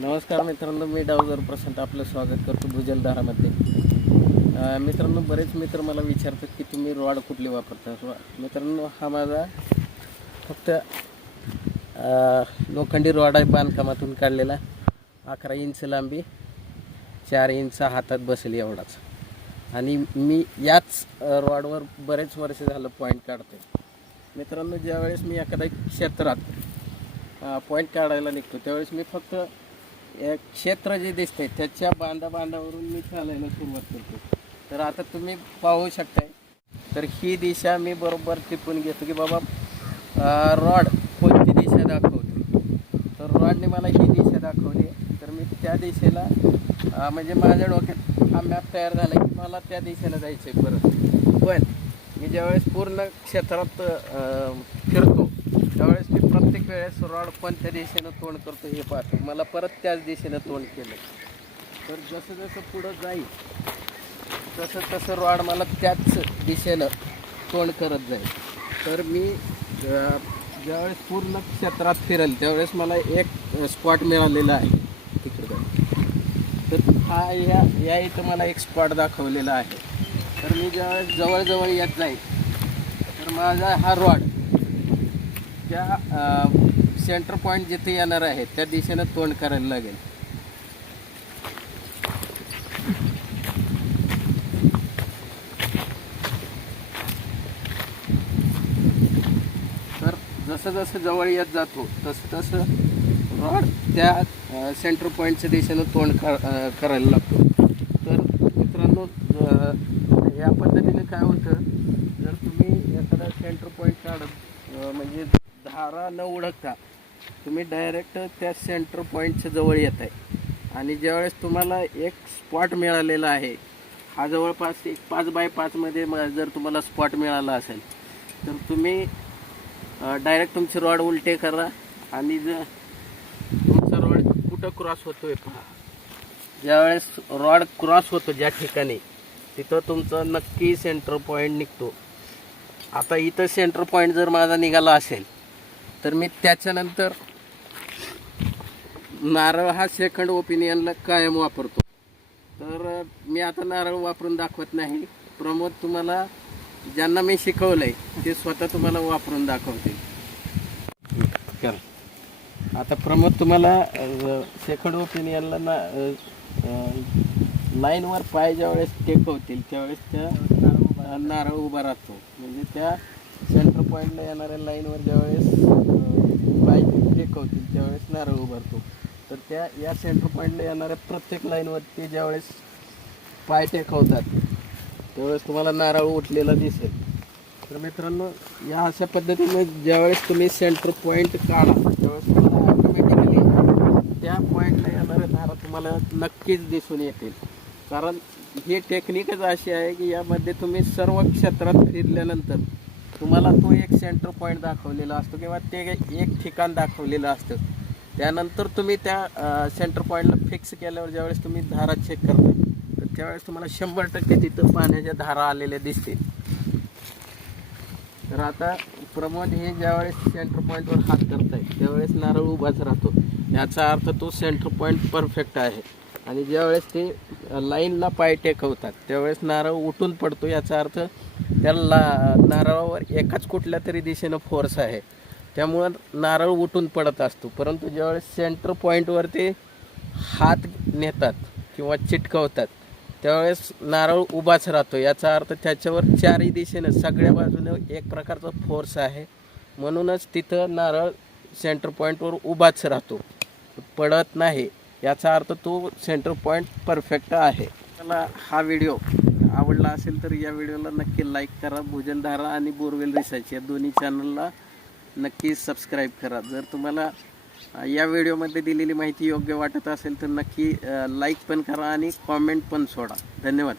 नमस्कार मित्रांनो मी डावगर प्रशांत आपलं स्वागत करतो भुजलदारामध्ये मित्रांनो बरेच मित्र मला विचारतात की तुम्ही रॉड कुठली वापरता? मित्रांनो हा माझा फक्त लोखंडी रॉड आहे बांधकामातून काढलेला. अकरा इंच लांबी चार इंच हातात बसेल एवढाच. आणि मी याच रॉडवर बरेच वर्ष झालं पॉईंट काढतोय. मित्रांनो ज्यावेळेस मी एखाद्या क्षेत्रात पॉईंट काढायला निघतो त्यावेळेस मी फक्त क्षेत्र जे दिसतंय त्याच्या बांधा बांधावरून मी चालायला सुरुवात करतो. तर आता तुम्ही पाहू शकताय. तर ही दिशा मी बरोबर टिपून घेतो की बाबा रॉड कोणती दिशा दाखवते? तर रॉडने मला ही दिशा दाखवली. तर मी त्या दिशेला म्हणजे माझ्या डोक्यात हा मॅप तयार झाला की मला त्या दिशेला जायचं आहे परत. पण मी ज्यावेळेस पूर्ण क्षेत्रात फिरतो त्यावेळेस मी प्रत्येक वेळेस रॉड कोणत्या दिशेनं तोंड करतो हे पाहतो. मला परत त्याच दिशेनं तोंड केलं. तर जसं जसं पुढं जाईल तसं तसं रॉड मला त्याच दिशेनं तोंड करत जाईल. तर मी ज्यावेळेस पूर्ण क्षेत्रात फिरेल त्यावेळेस मला एक स्पॉट मिळालेला आहे तिकडं. तर हा या या इथं मला एक स्पॉट दाखवलेला आहे. तर मी ज्यावेळेस जवळजवळ येत जाईल तर माझा हा रॉड त्या सेंटर पॉईंट जिथे येणार आहे त्या दिशेनं तोंड करायला लागेल. तर जसं जसं जवळ येत जातो तसं तसं रॉड त्या सेंटर पॉईंटच्या दिशेनं तोंड करायला लागतो. तर मित्रांनो या पद्धतीने काय होतं जर तुम्ही एखादा सेंटर पॉईंट काढत अं, म्हणजे धारा न उडकता तुम्ही डायरेक्ट त्या सेंटर पॉईंटच्या जवळ येत आहे आणि ज्यावेळेस तुम्हाला एक स्पॉट मिळालेला आहे हा जवळपास एक पाच बाय पाचमध्ये जर तुम्हाला स्पॉट मिळाला असेल तर तुम्ही डायरेक्ट तुमचे रॉड उलटे करा आणि जर तुमचा रॉड कुठं क्रॉस होतो आहे पहा. ज्यावेळेस रॉड क्रॉस होतो ज्या ठिकाणी तिथं तुमचं नक्की सेंटर पॉईंट निघतो. आता इथं सेंटर पॉईंट जर माझा निघाला असेल तर मी त्याच्यानंतर नारळ हा सेकंड ओपिनियनला कायम वापरतो. तर मी आता नारळ वापरून दाखवत नाही. प्रमोद तुम्हाला ज्यांना मी शिकवलंय ते स्वतः तुम्हाला वापरून दाखवते आता प्रमोद तुम्हाला सेकंड ओपिनियनला ना लाईनवर पाय ज्यावेळेस टेकवतील त्यावेळेस त्या नारळ उभा राहतो. म्हणजे त्या सेंटर पॉईंटला येणाऱ्या लाईनवर ज्यावेळेस बाईक पाय टेकवतील त्यावेळेस नारळ उभारतो. तर त्या या सेंटर पॉईंटला येणाऱ्या प्रत्येक लाईनवरती ज्यावेळेस पाय टेकवतात त्यावेळेस तुम्हाला नारळ उठलेला दिसेल. तर मित्रांनो या अशा पद्धतीने ज्यावेळेस तुम्ही सेंटर पॉईंट काढा त्यावेळेस तुम्हाला ऑटोमॅटिकली त्या पॉईंटला येणाऱ्या धारा तुम्हाला नक्कीच दिसून येतील. कारण ही टेक्निकच अशी आहे की यामध्ये तुम्ही सर्व क्षेत्रात फिरल्यानंतर तुम्हाला तो एक सेंटर पॉईंट दाखवलेला असतो किंवा ते एक ठिकाण दाखवलेलं असतं. त्यानंतर तुम्ही त्या सेंटर पॉईंटला फिक्स केल्यावर ज्यावेळेस तुम्ही धारा चेक करता तर त्यावेळेस तुम्हाला शंभर टक्के तिथं पाण्याच्या धारा आलेल्या दिसतील. तर आता प्रमोद हे ज्यावेळेस सेंटर पॉईंटवर हात करताय त्यावेळेस नारळ उभाच राहतो. याचा अर्थ तो सेंटर पॉईंट परफेक्ट आहे. आणि ज्यावेळेस ते लाईनला पाय टेकवतात त्यावेळेस नारळ उठून पडतो याचा अर्थ त्या ला नारळावर एकाच कुठल्या तरी दिशेनं फोर्स आहे. त्यामुळं नारळ उठून पडत असतो. परंतु ज्यावेळेस सेंटर पॉईंटवर ते हात नेतात किंवा चिटकवतात त्यावेळेस नारळ उभाच राहतो. याचा अर्थ त्याच्यावर चारही दिशेनं सगळ्या बाजूने एक प्रकारचा फोर्स आहे. म्हणूनच तिथं नारळ सेंटर पॉईंटवर उभाच राहतो. पडत नाही. याचा अर्थ तो सेंटर पॉईंट परफेक्ट आहे. मला हा व्हिडिओ आवडला असेल तर या व्हिडिओला नक्की लाईक करा भोजनधारा आणि बोरवेल रिसर्च या दोन्ही चॅनलला नक्की सबस्क्राईब करा. जर तुम्हाला या व्हिडिओमध्ये दिलेली माहिती योग्य वाटत असेल तर नक्की लाईक पण करा आणि कॉमेंट पण सोडा. धन्यवाद.